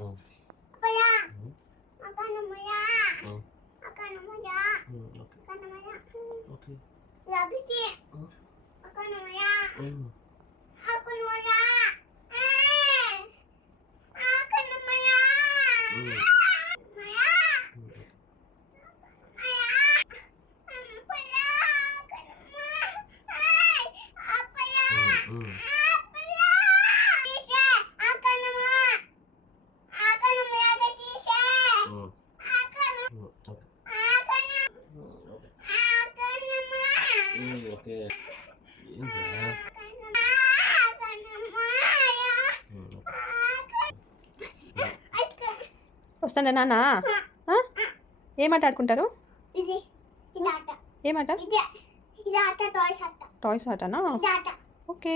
Appayya అక్కనమ్మయ్య అక్కనమ్మయ్య అక్కనమ్మయ్య okay లబితి అక్కనమ్మయ్య అక్కనమ్మయ్య అక్కనమ్మయ్య okay వస్తాడా నాన్న? ఏమాట ఆడుకుంటారు? ఏమాట? టాయ్స్ ఆటనా? ఓకే.